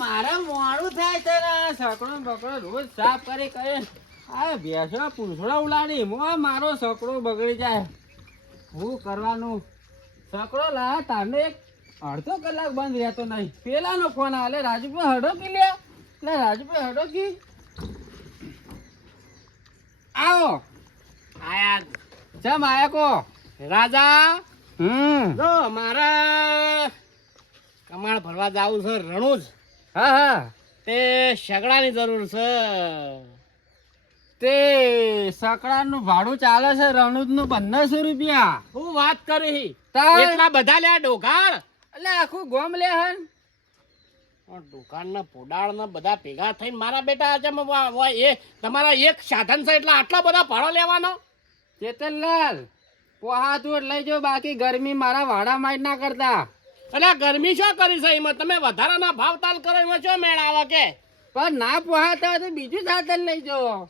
મારે મોડું થાય છે ને સકડો બકડો રોજ સાફ કરી કરે આ ભેંસો પૂછડા ઉલાડી મો મારો સકડો બગડી જાય. હું કરવાનું? સકડો લા તારને એક અડધો કલાક બંધ રહેતો નહીં. પેલાનો ફોન આવે રાજુભાઈ હડો કી લે. એટલે રાજુભાઈ હડો કી આવો. આયા. જમ આયા કો? રાજા? હમ. જો મારા કમાણ ભરવા જાવું છે રણુજ. હા હા. તે સગડાની જરૂર છે. તે સકડાનું ભાડું ચાલે છે રણુજનું પંદરસો રૂપિયા. હું વાત કરી. એટલા બધા લે ડોગાળ એટલે આખું ગોમ લે હન. દુકાનના પોડાળના બધા ભેગા થઈને મારા બેટા આજે એ તમારા એક સાધન છે એટલે આટલા બધા ભાડો લેવાનો? ચેતનલાલ પોહાતું લઈ જો બાકી ગરમી મારા વાડા માઇટ ના કરતા. એટલે ગરમી શું કરી છે? એમાં તમે વધારાના ભાવ તાલ કરો એમાં શું મેળ આવે કે? પણ ના પોહાતા તો બીજું સાધન લઈ જાઓ.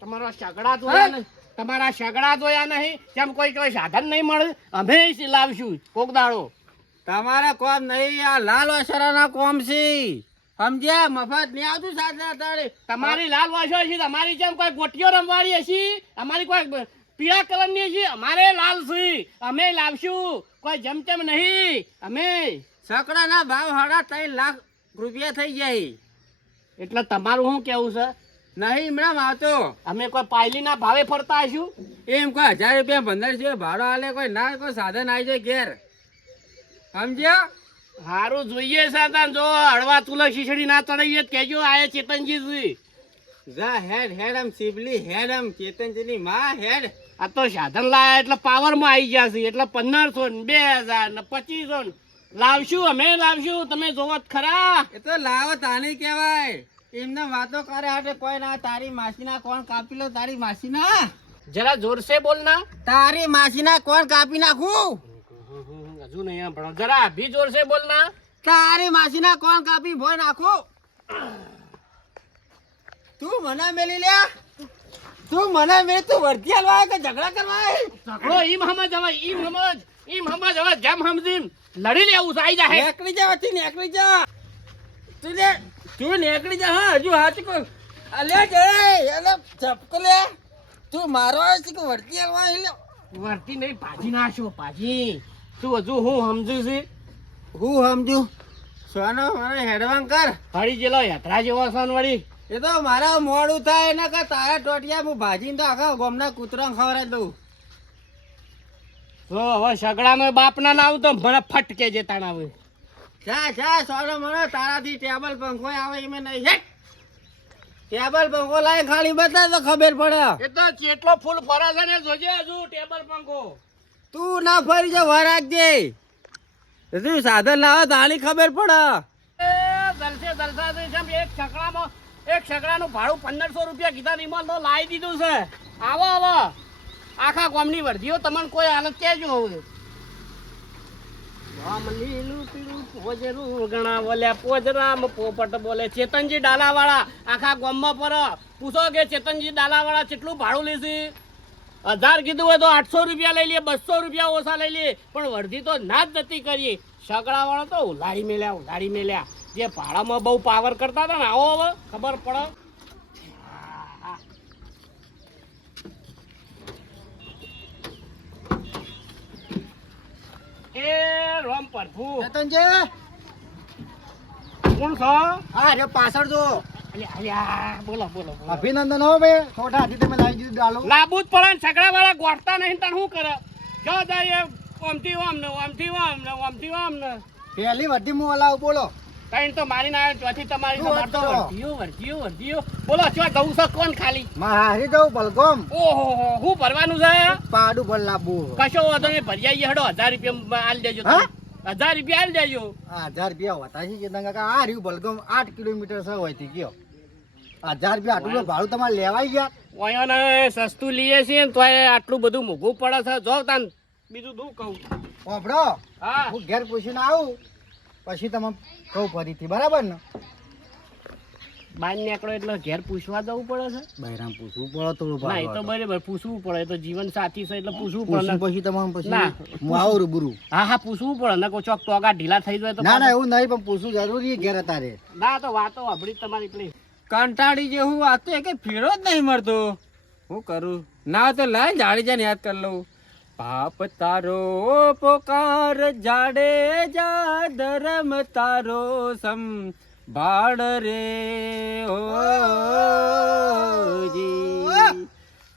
તમારા સગડા જોયા નહીં તમારા સગડા જોયા નહીં કેમ કોઈ કોઈ સાધન નહીં મળે અમે લાવશું કોક દાડો. તમારે કોમ નહીં આ લાલ અસરાના કોમ છે. સમજ્યા? મફત નહીં આવતું સાધન તમારી લાલ વાસો છે તમારી જેમ કોઈ ગોટીઓ રમવાળી હશે? અમારી કોઈ પીળા કલરની છે અમારે લાલ છે. અમે લાવશું. કોઈ જમચમ નહીં. અમે સકડાના ભાવ સાડા ત્રણ લાખ રૂપિયા થઈ જાય. એટલે તમારું શું કેવું છે? નહીં હમણાં આવતો અમે કોઈ પાયલીના ભાવે ફરતા આવીશું એમ કોઈ હજાર રૂપિયા પંદરસો ભાડો હાલે કોઈ ના કોઈ સાધન આવી જાય ઘેર. સમજ્યો? સારું જોઈએ સાધન જો હળવા તુલસ શીશડી ના ચડાવીએ તો કહેજો આયે ચેતનજી છે જા હેડ હેડ આમ શિવલી હેડ આમ ચેતનજીની માં હેડ. આ તો સાધન લાયા એટલે પાવરમાં આવી ગયા છે. એટલે પંદરસો ને બે હજાર ને પચીસો ને. લાવશું અમે લાવશું. તમે જોવો ખરા. એ તો લાવો તાને કહેવાય. એમને વાતો કરે હાટે કોઈ ના તારી માસીના કોણ કાપી લો તારી માસીના? જરા જોરસે બોલ ના. તારી માસીના કોણ કાપી નાખું? હજુ નહીં પણ જરા ભી જોરસે બોલ ના. તારી માસીના કોણ કાપી ભોય નાખું? તું મને મેલી લે. તું મને મેલી તું વર્ધી હાલવા કે ઝઘડા કરવા? ઝઘડો ઈમ સમજ હવે ઈમ સમજ ઈમ સમજ હવે જેમ સમજી લડી લેવું છે આઈ જા હે જા વચ્ચે નેકડી જા. તું ને તું નેકડી જા હા હજુ હાથ કો અલે જે અલે ચપકો લે. તું મારો આવે છે કે વર્ધી હલવા એટલે વર્ધી નહીં ભાજી નાખશો ભાજી તું હજુ હું સમજુ છે? હું સમજુ? સોનો મને હેડવાન કર. હળી જેલો યાત્રા જેવો સન વળી એ તો મારા મોડું થાય એના કા તારા ટોટિયા હું ભાજીને તો આખા ગોમના કૂતરાને ખવડાવી દઉં. તો હવે સગડાનો બાપ ના લાવ તો મને ફટકે જે તાણ આવે જા જા સોનો મને તારાથી ટેબલ પંખો આવે એમ નહીં. હેટ! ટેબલ પંખો લાવી ખાલી બતા તો ખબર પડે. એ તો કેટલો ફૂલ ફરે છે ને જોજે હજુ ટેબલ પંખો. તું ના ફરી જો વાર દે. તું સાધન લાવે તાણી ખબર પડે. જલસે જલસા એક છકડામાં એક છકડાનું ભાડું પંદરસો રૂપિયા કીધા રીમાલ તો લાવી દીધું છે. આવો આવો. આખા ગામની વર્ધીઓ તમને કોઈ હાલત કહેજો હવે. ચેતનજી ડાલાવાળા, આખા ગામમાં પર પૂછો કે ચેતનજી ડાલાવાળા કેટલું ભાડું લેશે હજાર કીધું હોય તો આઠસો રૂપિયા લઈ લઈએ બસો રૂપિયા ઓછા લઈ લઈએ પણ વર્ધી તો ના જ જતી કરીએ સગડાવાળા તો ઉલાડી મેલ્યા ઉલાડી મેલ્યા. જે ભાડામાં બહુ પાવર કરતા હતા ને આવો હવે ખબર પડે. એ રોમ પ્રભુ ચેતનજી? કોણ છો? હા રે પાછળ જો. બોલો અભિનંદન હો છોટા હાથી તમે લાવી દીધું ડાલો. લાંબુ જ પડે ને સગડાવાળા ગોઠતા નહીં તને શું કરે? જો જાય ઓમથી ઓમ ને ઓમથી ઓમ ને ઓમથી ઓમ ને પહેલી વધી હું બોલો. તૈણ તો મારી ના ચોથી તમારી તો બોલો ચો દઉં છો કોણ ખાલી? મારી દઉં બલગોમ. ઓહો હું ભરવાનું છે? પાડું ભર લાવવું કશો વાંધો નહીં ભરી આવીએ હેડો હજાર રૂપિયા આલી દેજો હજાર રૂપિયા આલી દેજો. હજાર રૂપિયા હોતા છે કાકા આ રહ્યું બલગમ આઠ કિલોમીટર છે હોયથી ગયો હજાર રૂપિયા આટલું ભાડું તમારે લેવાય ગયા? ઓયોને સસ્તું લઈએ છીએ ને તો આટલું બધું મોંઘું પડે છે. જો તાન બીજું શું કહું. ઓભળો. હા. હું ઘેર પૂછીને આવું. પછી તમે કહું ફરીથી બરાબર ને? બહાર નીકળો એટલે ઘેર પૂછવા જવું પડે છે? બહેરામ પૂછવું પડે થોડું ના એ તો બરાબર પૂછવું પડે એ તો જીવન સાથી છે એટલે પૂછવું પડે. પછી તમારે પછી ના. હું આવું રૂબરૂ. હા હા પૂછવું પડે ને કોઈ ચોક ટોગા ઢીલા થઈ જાય તો ના ના એવું નહીં પણ પૂછવું જરૂરી ઘેર તારે ના તો વાતો વાપરી તમારી એટલી કંટાળી જેવું વાતો એ કે ફીરો જ નહીં મળતો? હું કરું? ના તો લાય જાડી જાને યાદ કરી લઉં. પાપ તારો પોકાર જાડે જા ધરમ તારો સમ ભાડ રે. ઓ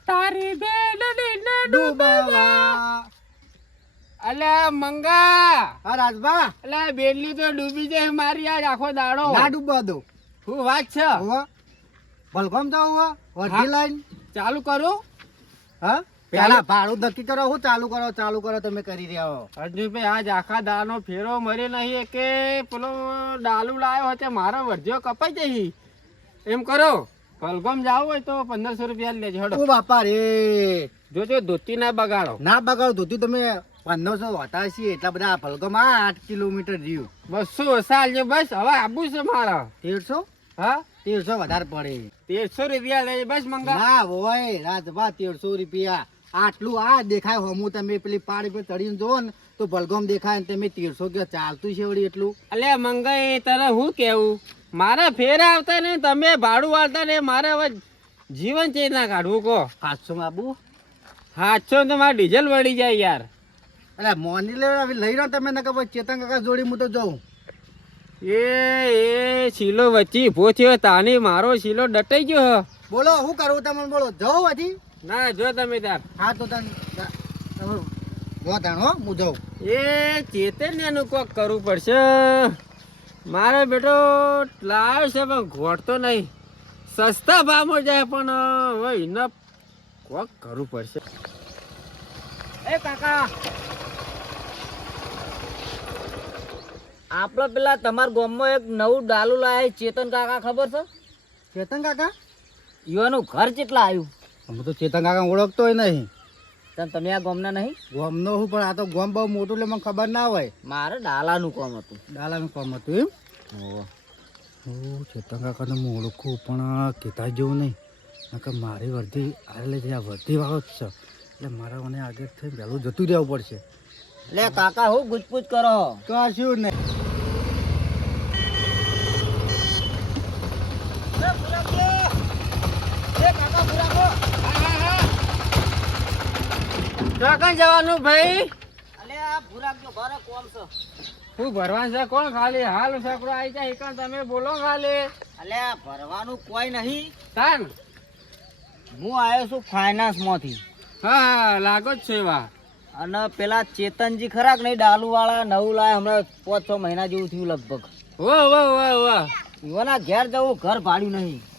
તારી બેડને ડૂબાવા અલ્યા મંગા. હા રાજભા. અલે બેડલી તો ડૂબી જાય મારી આજ આખો દાડો. ના ડૂબવા દો. હું વાત છે? ભલકોમ તો લાઈન. ચાલુ કરું? હા? પેલા ભાડું નક્કી કરો હું ચાલુ કરો ચાલુ કરો તમે કરી રહ્યા હો. અર્જુનભાઈ આજ આખા દાનો ફેરો મરે નહીં કે પેલો ડાલુ લાવ્યો હતો મારો વર્ધ્યો કપાઈ જઈ એમ કરો. કલગમ જાવ હોય તો પંદરસો રૂપિયા લેજો હડો. બાપા રે. જોજો ધોતી ના બગાડો. ના બગાડો ધોતી તમે પંદરસો હોતા છીએ એટલા બધા ફલગમ આઠ કિલોમીટર રહ્યું. બસો સાલ બસ હવે આબુ છે મારા. તેરસો? હા? તેરસો વધારે પડે. તેરસો રૂપિયા લે બસ મંગા. હા હોય રાજભા તેરસો રૂપિયા. આટલું આ દેખાય હમું તમે પેલી પાડી પર ચડીને જોવો ને તો ભલગોમ દેખાય ને તમે તેરસો કે ચાલતું છે વળી એટલું. અલે મંગાઈ તને હું કેવું? મારે ફેર આવતા ને તમે ભાડું વાળતા ને મારે હવે જીવન ચેન્જ ના કાઢવું કહો. સાતસો બાબુ? સાતસો તો મારે ડીઝલ વળી જાય યાર. અરે મોની લે હવે લઈ રહ્યો તમે નકર પછી ચેતન કાકા જોડી હું તો જઉં. એ એ શીલો વચ્ચે ભો થયો તાની મારો શીલો ડટાઈ ગયો બોલો શું કરવું તમે બોલો? જવું હજી. ના જો તમે તાર. હા તો તને તમે જો હો જાઉં. એ ચેતન્યનું કોક કરવું પડશે. મારે બેટો લાવ્યો છે પણ ઘોટતો નહીં. સસ્તા ભાવમાં જાય પણ હવે એને કોક કરવું પડશે. એ કાકા. આપણે પેલા તમારા ગામમાં એક નવું ડાલું લાયા ચેતન કાકા ખબર છે? ચેતન કાકા? યુવાનું ઘર કેટલા આવ્યું? હું તો ચેતન કાકા ઓળખતો નહીં. તમ તમે આ ગામના નહીં? ગોમનો હું પણ આ તો ગોમ બહુ મોટું એટલે મને ખબર ના હોય. મારે ડાલાનું કોમ હતું. ડાલાનું કોમ હતું એમ? હું ચેતન કાકાને હું ઓળખું પણ કહેતા જેવું નહીં. નકર મારી વર્ધી આરે જે આ વર્ધી વાળો જ છે. એટલે મારા મને આગળ થઈ વહેલું જતું રહેવું પડશે. એટલે કાકા હું ગુજપુજ કરો. કશું નહીં. ક્યાં જવાનું ભાઈ? અલે આ ભૂરાક જો ઘરે કોમ છે. હું ભરવાનું છે? કોણ ખાલી? હાલ સકડો આવી જાય એકણ તમે બોલો ખાલી? અલે આ ભરવાનું કોઈ નહીં. તાન? હું આવ્યો છું ફાઇનાન્સમાંથી. હા લાગો જ છે વા અને પેલા ચેતનજી ખરાક નહીં ડાલુ વાળા નવું લાય હમણાં પાંચ છ મહિના જેવું થયું લગભગ. વાહ વાહ વાહ વાહ ઈવોના ઘેર જવું ઘર ભાડ્યું નહીં. ઓ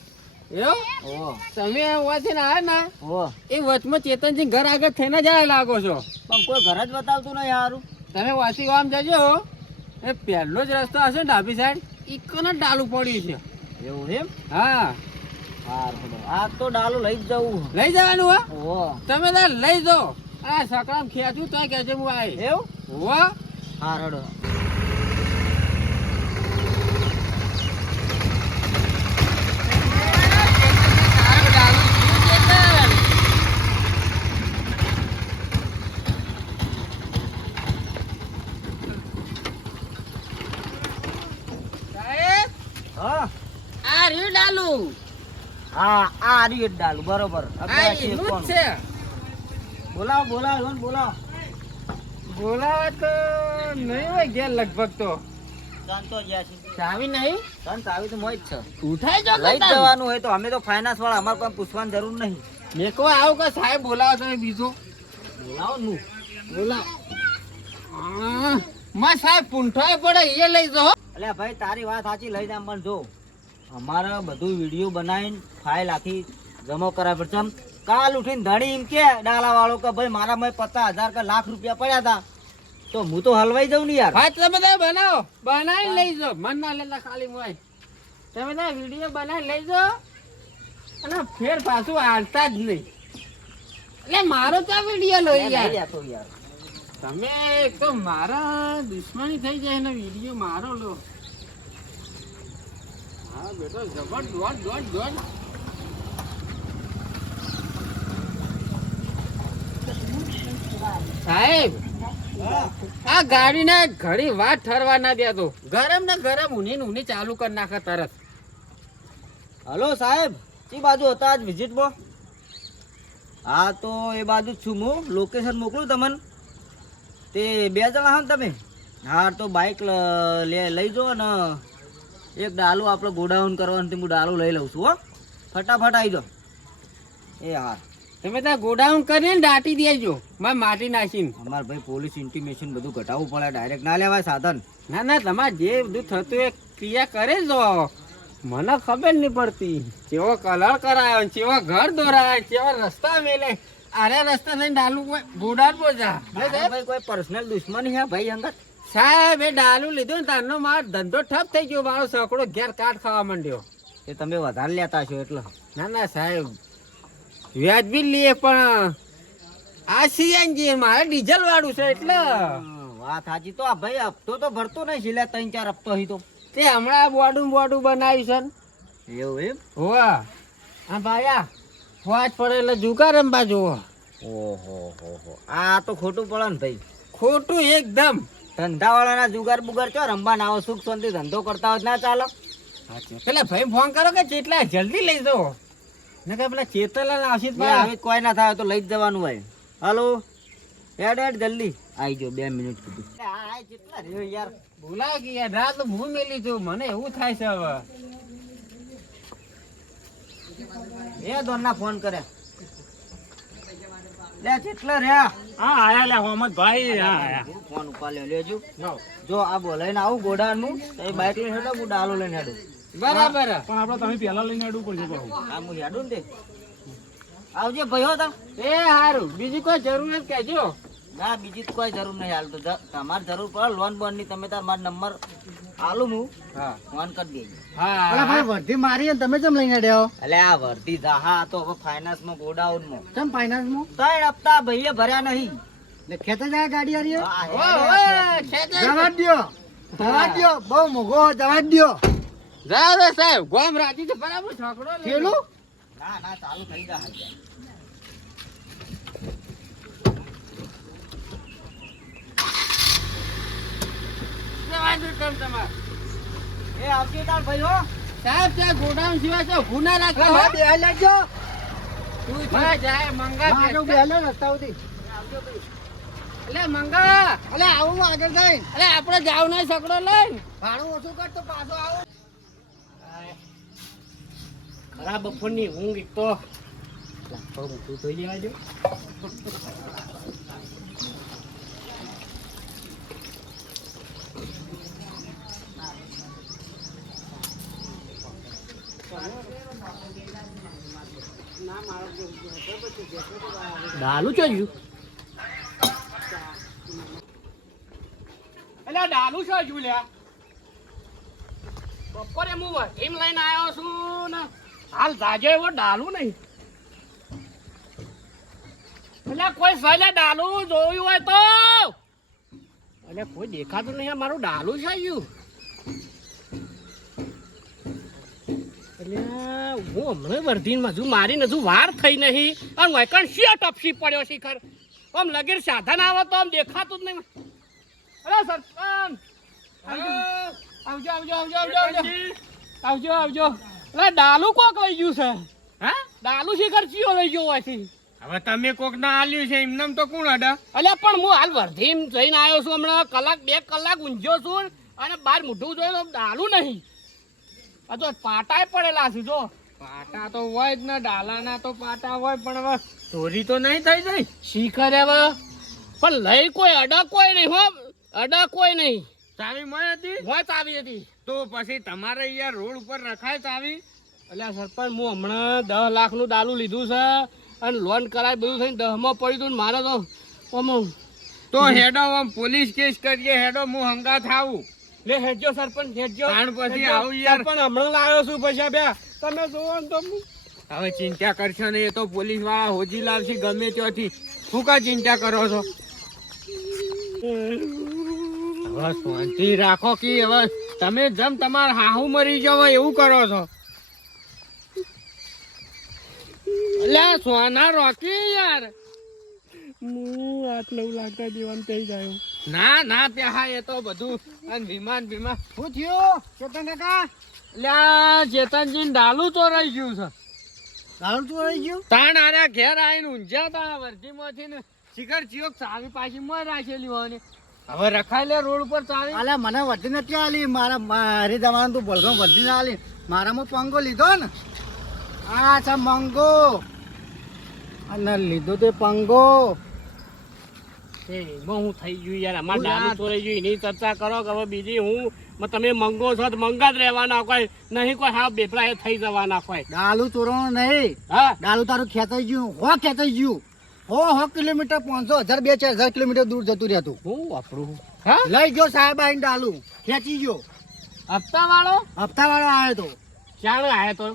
તમે વાંચી ને આવ્યા ના એ વચમાં ચેતનજી ઘર આગળ થઈને જાય લાગો છો. પણ કોઈ ઘર જ બતાવતું નહીં સારું તમે વાસી ગામ જજો એ પહેલો જ રસ્તો હશે ને ડાબી સાઈડ ઈકોને ડાલું પડ્યું છે. એવું એમ? હા. આ તો ડાલુ લઈ જ જવું લઈ જવાનું હો? તમે તાર લઈ જાઓ. આ સકરામ ખેંચું તો કહેજે હું આવી એવું? વાહ હારડો સાહેબ હા આ રહ્યું ડાલુ? હા આ રહ્યું ડાલુ બરોબર. છે? જ બોલાવો બોલાવો બોલાવો. બોલાવે તો નહીં હોય ગયા લગભગ તો. ચાવી નહીં? સંત તો મોય જ છે. ઉઠાઈ જો લઈ જવાનું હોય તો અમે તો ફાઇનાન્સ વાળા અમારે કોઈ પૂછવાની જરૂર નહીં. મેં કહો આવું કે સાહેબ બોલાવો તમે બીજો. બોલાવો નું બોલાવો. માં સાહેબ પૂંઠાય પડે એ લઈ જાઓ. એટલે ભાઈ તારી વાત સાચી લઈ જા પણ જો. અમારે બધું વીડિયો બનાવીને ફાઇલ આખી જમા કરાવી પડશે. કાલ ઉઠીને ધણી એમ કે ડાલા વાળો કે ભાઈ મારા મેં પચાસ હજાર કે લાખ રૂપિયા પડ્યા હતા તો હું તો હલવાઈ જાઉં ને યાર. હા તમે બધા બનાવો. બનાવી લઈ જાઓ મન ના લેતા ખાલી મોય તમે બધા વીડિયો બનાવી લઈ જાઓ અને ફેર પાછું હાલતા જ નહીં. એટલે મારો તો વીડિયો લઈ યાર? તમે એક તો મારા દુશ્મની થઈ જાય એનો વીડિયો મારો લો. સાહેબ, આ ગાડીને ઘડી વાત ઠરવા ના દેતો ગરમ ને ગરમ ઉની ઉની ચાલુ કરી નાખે તરત. હલો, સાહેબ કઈ બાજુ હતા આજ વિઝિટમાં હા, તો એ બાજુ જ છું હું. લોકેશન મોકલું તમને. તે બે જણા હા તમે? હા, તો બાઇક લઈ જાઓ ને. એક ડાલુ આપણે ગોડાઉન કરવાનું હું ડાલુ લઈ લઉં છું હો. ફટાફટ આવી જાઓ. એ હા તમે ત્યાં ગોડાઉન કરીને દાટી દેજો. મારે માટી નાખીને. અમાર ભાઈ પોલીસ ઇન્ટિમેશન બધું ઘટાવવું પડે ડાયરેક્ટ ના લેવાય સાધન. ના ના તમારે જે બધું થતું એ ક્રિયા કરે જો મને ખબર નહીં પડતી. જેવો કલર કરાયો જેવો ઘર દોરાય જેવો રસ્તા મેલે. આરે રસ્તા થઈને ડાલુ કોઈ ગોડાઉન પહોંચા ભાઈ કોઈ પર્સનલ દુશ્મની હે ભાઈ અંગત? સાહેબ એ ડાલુ લીધું ને તારનો મારો ધંધો ઠપ થઈ ગયો મારો સકડો ઘેર કાટ ખાવા માંડ્યો. એ તમે વધારે લેતા છો એટલે. ના ના સાહેબ. વ્યાજબી લઈએ પણ આ સીએનજી મારે ડીઝલ વાળું છે એટલે. વાત સાચી. તો આ ભાઈ હપ્તો તો ભરતો નહીં છેલ્લા ત્રણ ચાર હપ્તો હી તો. તે હમણાં બોડું બોડું બનાવ્યું છે ને. એવું એમ? હોવા. આ ભાયા વાજ પડે એટલે જુગાર રમવા જુઓ. ઓહો હો હો. આ તો ખોટું પડે ને ભાઈ. ખોટું એકદમ. ધંધાવાળાના જુગાર બુગાર ચો રમવા ના આવો સુખ શાંતિ ધંધો કરતા હોય ના ચાલો. પેલા ભાઈ ફોન કરો કે ચેટલા જલ્દી લઈ જાઓ. ને કે પેલા ચેતલા આવશે ભાઈ આવી કોઈ ના થાય તો લઈ જ જવાનું ભાઈ હાલો? હેડ હેડ જલ્દી. આવી જો બે મિનિટ કીધું આ કેટલા રહ્યો યાર? બોલાવ કે યાર રાત તો હું મેલી છું? મને એવું થાય છે હવે. એ દોનના ફોન કરે લે કેટલા રહ્યા. હા આયા લે હોમદ ભાઈ હા આયા. ફોન ઉપાડ્યો લેજો જો. આ બોલાઈને આવું ગોડાનું નું એ બાઈક લઈને હેડો હું ડાલો લઈને હેડું. બરાબર. પણ આપણે તમે પહેલા લઈને આડવું પડશે બહુ હા હું હેડું ને તે. આવજે ભાઈઓ તા. એ હારું. બીજી કોઈ જરૂર નથી કહેજો ના બીજી તો કોઈ જરૂર નહીં હાલ તો. તમારે જરૂર પડે લોન બોનની તમે તાર મારો નંબર આલું હું. ફોન કરી દેજો. હા. વર્ધી મારી તમે કેમ લઈને ડ્યો એટલે આ વર્ધી દાહા તો હવે ફાઇનાન્સમાં ગોડાઉનમાં કેમ ફાઇનાન્સમાં? ત્રણ હપ્તા ભાઈએ ભર્યા નહીં. ખેતર જાય ગાડી હારી. જવા દો જવા દો બહુ મોઘો જવા દ્યો. જાઓ રે સાહેબ ગોમ રાજી છે બરાબર છોકરો ના ના ચાલુ થઈ જાય જવા દો એ આવશે તાર ભાઈઓ. સાહેબ ત્યાં ગોડાઉન સિવાય તો ઊભું રાખો હો. બે લેજો તું ત્યાં જાય મંગા મારો બે લે રસ્તા સુધી અલે મંગા. અલે આવું આગળ જઈ અલે આપણે જાવ નહીં સકડો લઈને. ભાડું ઓછું કર તો પાછો આવું. ખરા બપોરની ઊંઘ એક તો. લાખો ઊંઘું થઈ લેવા ડાલું ચોજ્યું એટલે ડાલુ ચોજ્યું લ્યા. બપોરે હું વહીમ લઈને આવ્યો છું ને, હાલ જાજો એવો ડાલુ નહીં. એટલે કોઈ સહેલે ડાલુ જોયું હોય તો. એટલે કોઈ દેખાતું નહીં મારું ડાલું છે ગયું હું હમણાં વર્ધીનમાં હજુ મારી હજુ વાર થઈ નહીં. અને વૈકણ શિયા ટપસી પડ્યો શિખર. આમ લગીર સાધન આવે તો આમ દેખાતું જ નહીં. અરે સરપંચ! આવજો. આવજો આવજો આવજો આવજો આવજો. આવજો એટલે ડાલુ કોક લઈ ગયું છે. હા? ડાલુ શિખર ચિયો લઈ ગયો હોયથી. હવે તમે કોક ના આલ્યું છે એમને તો કોણ અડા અલ્યા પણ હું હાલ વર્ધીમ જઈને આવ્યો છું હમણાં. કલાક બે કલાક ઊંઝ્યો છું અને બહાર મોઢું જોયું તો ડાલુ નહીં. આ તો પાટાય પડેલા છે જો. પાટા તો હોય જ ને ડાલાના તો પાટા હોય પણ હવે ચોરી તો નહીં થઈ જાય. શિખર હવે. પણ લઈ કોઈ અડા કોઈ નહીં હો. અડા કોઈ નહીં. ચાવી મળી હતી? હોય ચાવી હતી તો પછી તમારે અહીંયા રોડ ઉપર રખાય ચાવી? અલ્યા સરપંચ હું હમણાં દસ લાખનું ડાલું લીધું છે અને લોન કરાય બધું થઈને દહમાં પડ્યું હતું ને મારે તો આમ તો હેડો આમ પોલીસ કેસ કરીએ. હેડો હું હંગા આવું લે હેડજો સરપંચ હેડજો. તાણ પછી. આવું યાર. પણ હમણાં લાવ્યો છું પછી બે. તમે જોવો ને તો. હવે ચિંતા કરશો ને એ તો પોલીસવાળા હોજી લાવશે ગમે ત્યાંથી. શું કા ચિંતા કરો છો? હવે શાંતિ રાખો કે હવે તમે જેમ તમાર હાહુ મરી જાવ એવું કરો છો. લે સોના રોકી યાર. હું આટલું લાગતા દેવાનું દીવાન થઈ ગયો ના ના ત્યાં એ તો બધું. અને વિમાન વિમાન. શું થયું ચેતન કાકા? અલ્યા ચેતનજી ડાલુ તો રહી ગયું છે. ડાલુ તો રહી ગયું? તાણ આર્યા ઘેર આવીને ઊંઝ્યા તા વર્ધીમાંથી ને શિખર ચિયોક ચાવી પાછી મોય રાખેલી હોય હવે રખાય લે રોડ ઉપર ચાવી. અલે મને વધી નથી આલી. મારા મારી દવાનું તું બોલતો વધી ના આલી. મારામાં પંગો લીધો ને? આ છે મંગો. અને લીધો તે પંગો. એમાં હું થઈ ગયું યાર. અમારે ડાલુ ચોરાઈ ગયું એની ચર્ચા કરો કે હવે બીજી હું તમે મંગો છો તો મંગા જ રહેવાના કોઈ નહીં કોઈ હા બેપડા થઈ જવાના કોઈ ડાલુ ચોરવાનો નહીં. હા. તારું ખેંચાઈ ગયું. હો ખેંચાઈ ગયું. હો હો કિલોમીટર પાંચસો હજાર બે ચાર હજાર કિલોમીટર દૂર જતું રહેતું. હું વાપરું? હા? લઈ ગયો સાહેબ આઈને ડાલુ. ખેંચી ગયો. હપ્તા વાળો હપ્તા વાળો આવ્યો તો. ચાણ આયા તો?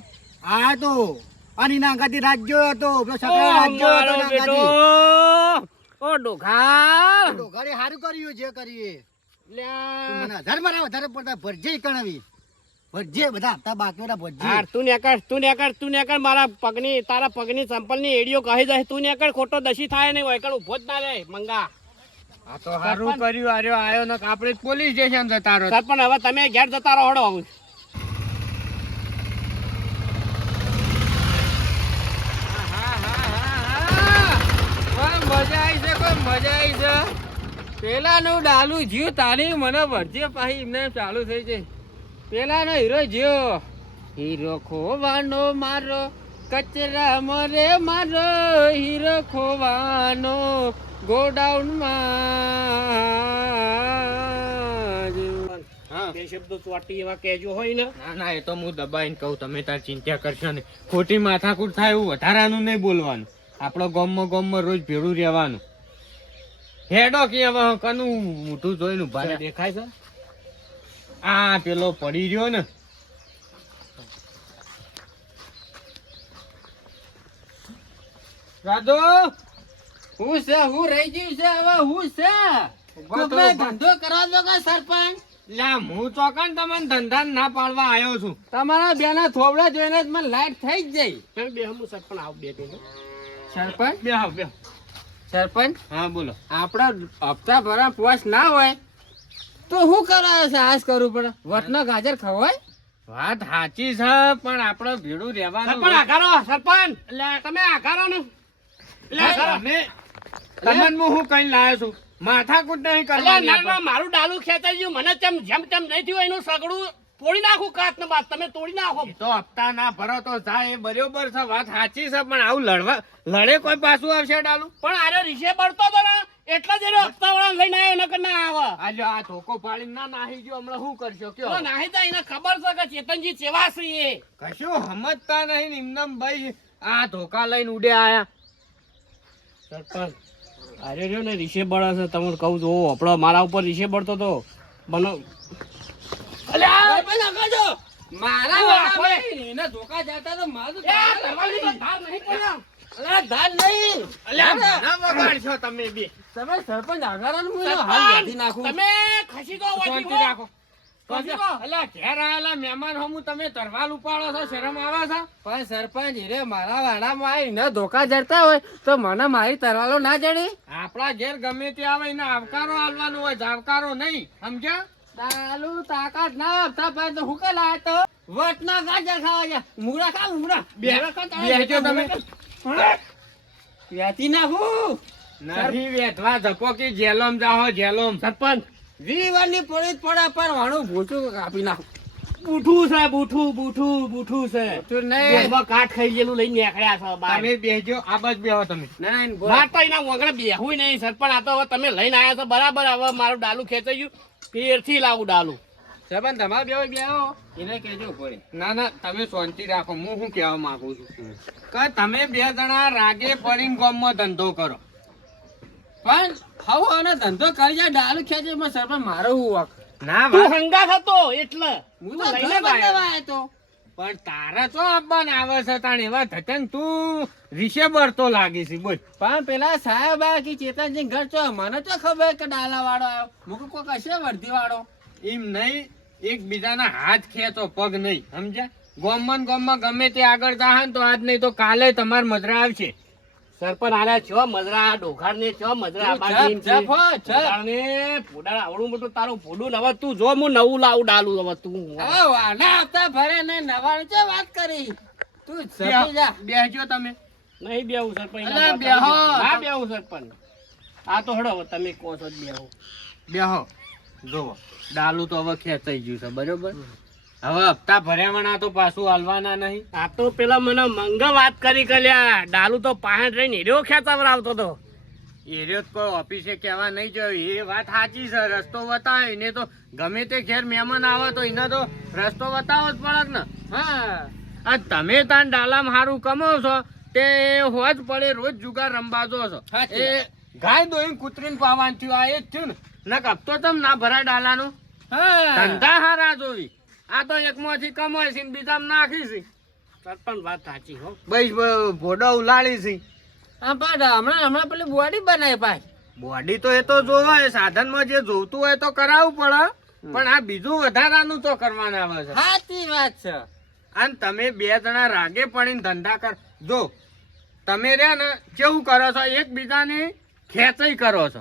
આવ્યો તો. અને રાજ્યો હતો. પેલો રાજ્યો હતો. ઓ ડોખા તો હારું કર્યું જે કરીએ. તું લ્યા. મને હજાર મારા વધારે પડતા ભરજે કણાવી ભરજે બધા હપ્તા બાકી બધા ભરજે. હાર, તું નેકળ તું નેકળ તું નેકળ મારા પગની તારા પગની સંપલની એડીઓ કહી જાય તું નેકળ ખોટો દશી થાય નહીં ઊભો જ ના રહે મંગા. આ તો સારું કર્યું આર્યો આયો ને આપણે પોલીસ સ્ટેશન જતા રહો. પણ હવે તમે ઘેર જતા રહો હળો હવે મજા આવી છે કોઈ મજા આવી છે પેલાનું ડાલું જીવ તારી મને ભરજે પાહી એમને ચાલુ થઈ જાય. પેલાનો હીરો જીવ. હીરો ખોવાનો મારો કચરા મરે મારો. હીરો ખોવાનો ગોડાઉનમાં હા. બે શબ્દો ચોટી એવા કહેજો હોય ને. ના ના એ તો હું દબાઈને કહું તમે તાર ચિંતા કરશો ને ખોટી માથાકૂટ થાય એવું વધારાનું નહીં બોલવાનું. આપણો ગામમાં ગામમાં રોજ ભેળું રહેવાનું. હેડો કે હવે કનું મોઢું જોઈને ઊભા દેખાય છે? આ પેલો પડી રહ્યો ને. રાધો? હું છે હું રહી ગયું છે હવે હું છે? ધંધો કરવા દો કે સરપંચ? લા હું ચોકન તમને ધંધા ના પાડવા આવ્યો છું. તમારા બેના થોબડા જોઈને જ મને લાઈટ થઈ જ જાય બે હું સરપંચ આવ બે બે સરપંચ? બે આવ બે સરપંચ? હા બોલો. આપણા હપ્તા ભરા પોસ ના હોય તો શું કરાવે છે? આજ કરવું પડે. વટનો ગાજર ખવાય વાત સાચી છે પણ આપણે ભેડું રહેવાનું સરપંચ આકારો સરપંચ! એટલે તમે આકારો ને એટલે તમે તમને હું કઈ લાવ્યો છું? માથાકૂટ નહીં કરવા. મારું ડાલું ખેંચાઈ ગયું. મને તેમ જેમ તેમ નહીં થયું એનું સગડું તોડી નાખું કાચ ને બાદ. તમે તોડી નાખો. તો હપ્તા ના ભરો તો જાય એ બરોબર છે વાત સાચી છે પણ આવું લડવા લડે કોઈ પાછું આવશે ડાલુ? પણ આરે રીસે બળતો તો ને એટલે જ એનો હપ્તા વાળા લઈને આવ્યો નકર ના આવે. આજે આ ધોકો પાડી ના નાહી ગયો હમણાં શું કરશો કયો? નાહી જાય એને ખબર છે કે ચેતનજી ચેવા છે એ. કશું સમજતા નહીં નિમનમ ભાઈ આ ધોકા લઈને ઉડે આયા. સરપંચ અરે રહ્યો ને રીસે બળે છે તમને કહું છું આપણો મારા ઉપર રીસે બળતો તો. બનો મારા ધોકા જતા તો મારું ધાર નહીં ના વગાડશો તમે બે. તમે સરપંચ કાઢી નાખું. તમે ખસી હો. રાખો. મહેમાન હમું તમે તરવાલ ઉપાડો છો શરમ આવે છે? પણ સરપંચ હીરે મારા વાડામાં આવીને ધોકા જડતા હોય તો મને મારી તરવાલો ના જડે. આપણા ઘેર ગમે તે આવે એને આવકારો આલવાનો હોય જાવકારો નહીં. સમજ્યા? દાલુ તાકાત ના આપતા તો હું કે લાય તો વટ ના ગાજર ખાવા જા મુરા ખા મુરા બે તારા તમે વેચી નાખું નહીં વેઠવા ધપોકી જેલોમ જાહો જેલોમ સરપંચ જીવનની પડી પડે પણ વાણું ભૂચું કાપી નાખું બૂઠું છે બૂઠું બૂઠું બૂઠું છે તું નહીં બેસમાં કાઠ ખાઈ ગયેલું લઈને નીકળ્યા છો. તમે બેસજો આ બાજ બેહો તમે ના બહાર તો એના વગર બેહું નહીં સરપંચ આ તો હવે તમે લઈને આવ્યા છો બરાબર હવે મારું ડાલું ખેંચાઈ ગયું ફેરથી લાવું ડાલું. સરપંચ તમારે બેહો બેહો એને કહેજો પડે ના ના તમે શાંતિ રાખો. હું શું કહેવા માંગુ છું? કે તમે બે જણા રાગે પડીને ગામમાં ધંધો કરો. પણ હવે આને ધંધો કરી જાય ડાલુ ખેંચે સરપંચ મારો હું ના હંગા થતો એટલે. હું તો લઈને આવ્યો. આવ્યો તો. પણ તારા તો આપવાના આવે છે તાણ એવા ધતન તું વિશે બળતો લાગે છે બોલ. પણ પેલા સાહેબ આ કે ચેતનજી ઘર ચો મને તો ખબર કે ડાલા વાળો આવ્યો મુક કોક હશે વર્ધી વાળો એમ નહીં એકબીજાના હાથ ખેંચો પગ નહીં સમજ્યા? ગોમમાં ગોમમાં ગમે તે આગળ જાહે તો આજ નહીં તો કાલે તમાર મજરા આવશે. સરપંચ આને છો મજરા ડોખાડ ને છો મજરા ફોડા આવડું મોટું તારું ફોડું નવ તું જો હું નવું લાવું ડાલું હવે તું. વાના આવતા ભરે ને નવાણ છે વાત કરી? તું જપી જા. તમે. નહીં બેહું સરપંચ બેહો. ના બેહું સરપંચ. આ તો હડો તમે કહો છો જ બેહો. બેહો. જોવો. ડાલું તો હવે ખેંચાઈ ગયું છે બરોબર? હવે હપ્તા ભર્યાવાના તો પાછું હાલવાના નહીં. આ તો પેલા મને મંગ વાત કરી કલ્યા. ડાલુ તો પાહણ રહીને એરિયો ખેંચાવર આવતો તો. એરિયો તો કોઈ ઓફિસે કહેવા નહીં જોયું. એ વાત સાચી છે રસ્તો બતાવે. એને તો ગમે તે ઘેર મહેમાન આવે તો એને તો રસ્તો બતાવો જ પડે ને. હા. આ તમે તાન ડાલામાં સારું કમો છો તે હોજ પડે રોજ જુગાર રંબાજો છો. એ ગાય દોઈ કૂતરીને પાવાનું થયું. આ એ જ થયું ને. નક હપ્તો તમ ના ભરાય ડાલાનું. ધંધા હારા જોવી. આ તો એકમાંથી કમાય છે ને બીજામાં નાખી છે. સરપંચ વાત સાચી હો. બસ ભોડો ઉલાડી છે. હા પણ હમણાં હમણાં પેલી બોડી બનાવી ભાઈ બોડી તો એ તો જોવાય સાધનમાં જે જોવતું હોય તો કરાવવું પડે પણ આ બીજું વધારાનું તો કરવાના આવે છે. સાચી વાત છે. અને તમે બે જણા રાગે પડીને ધંધા કર. જો તમે રહ્યા ને કેવું કરો છો? એકબીજાને ખેંચાઈ કરો છો.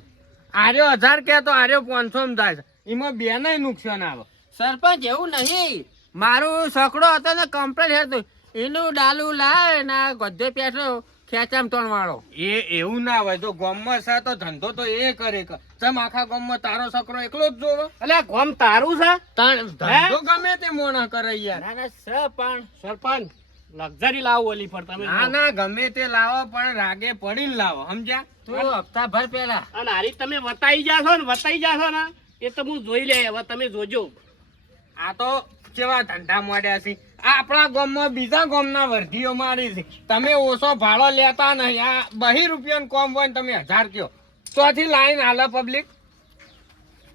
આર્યો હજાર કે તો આર્યો પાંચસો માં થાય છે. એમાં બે નુકસાન આવે. સરપંચ એવું નહીં. મારું સકડો હતો ને કમ્પ્લેટ હતું. એનું ડાલું લાવે ને ગધો પેઠો ખેંચામ ત્રણ વાળો એ એવું ના હોય. તો ગોમમાં છે તો ધંધો તો એ કરે. તમ આખા ગોમમાં તારો છોકરો એકલો જ જોવો. એટલે ગોમ તારું છે? તાણ ધંધો ગમે તે મોણા કરે યાર. ના ના સ પણ સરપંચ લક્ઝરી લાવો ઓલી પર તમે ના ના ગમે તે લાવો પણ રાગે પડીને લાવો સમજ્યા? તો હપ્તા ભર પેલા અને હારી તમે વતાઈ જાશો ને વતાઈ જાશો ને એ તો હું જોઈ લે હવે તમે જોજો. આ તો કેવા ધંધા મળ્યા છે. આપણા ગામમાં બીજા ગામના વર્ધીઓ મારી છે. તમે ઓછો ભાડો લેતા નહીં. આ બહી રૂપિયાનું કોમ હોય ને તમે હજાર કયો ચોથી લાઈન હાલે પબ્લિક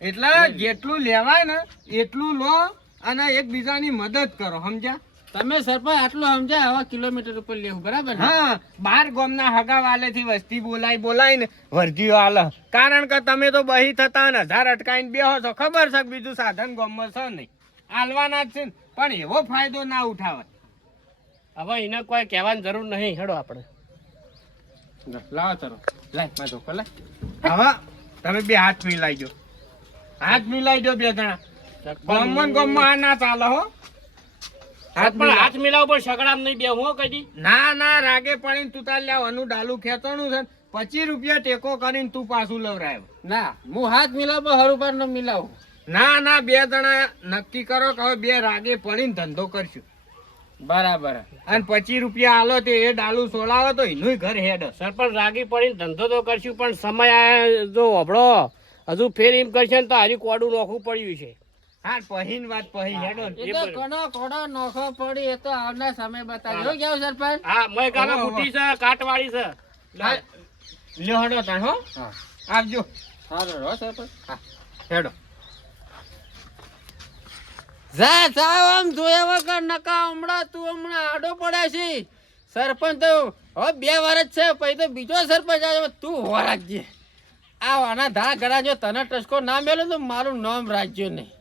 એટલે જેટલું લેવાય ને એટલું લો અને એકબીજાની મદદ કરો સમજ્યા? તમે સરપંચ આટલું સમજાય આવા કિલોમીટર ઉપર લેવું બરાબર હા બાર ગામના હગા વાલેથી વસ્તી બોલાઈ બોલાય ને વર્ધીઓ હાલે. કારણ કે તમે તો બહી થતા ને હજાર અટકાઈને બેહો છો. ખબર છે બીજું સાધન ગામમાં છે નહીં. હાલવાના જ છે ને. પણ એવો ફાયદો ના ઉઠાવે. હવે એને કોઈ કહેવાની જરૂર નહીં. હેડો આપણે. લાવો ચલો. લાયમાં ધોકો લાય હવે તમે બે હાથ મિલાઈજો હાથ મિલાઈજો બે જણા. ગમન ગમન આ ના ચાલે હો. હાથ પણ હાથ મિલાવ પણ સગડામ નહીં બે હું કદી ના ના રાગે પડીને તું તાર લેવાનું ડાલું ખેંચવાનું છે પચીસ રૂપિયા ટેકો કરીને તું પાછું લવરાય. ના હું હાથ મિલાવ હરુપાર પર નો મિલાવું. ના ના બે જણા નક્કી કરો કે હવે બે રાગે પડીને ધંધો કરશું. બરાબર. અને પચીસ રૂપિયા આલો તે એ ડાલું સોલાવો તો એનું ઘર હેડ. સરપંચ રાગી પડીને ધંધો તો કરશું પણ સમય જો હબળો હજુ ફેર એમ કરશે ને તો હારી કોડું નોખવું પડ્યું છે. હા પહીન વાત પહી હેડો. એ તો ઘણો ઘણો નોખો પડી એ તો આવના સમય બતાવજો કેવું સરપંચ? હા મય ગાના ઓહો. બુટી છે કાટવાળી છે. લ્યો હેડો તણ હો. હા. આવજો. સારું રહો સરપંચ. હા હેડો. જા જાવ આમ જોયા વગર નકા, હમણાં તું હમણાં આડો પડ્યા છે. સરપંચ તો, હવે બે વર્ષ છે, પછી તો બીજો સરપંચ આવે તું હો આ આના ધા ગળા જો તને ટસકો ના મેલો તો મારું નામ રાખજો નહીં.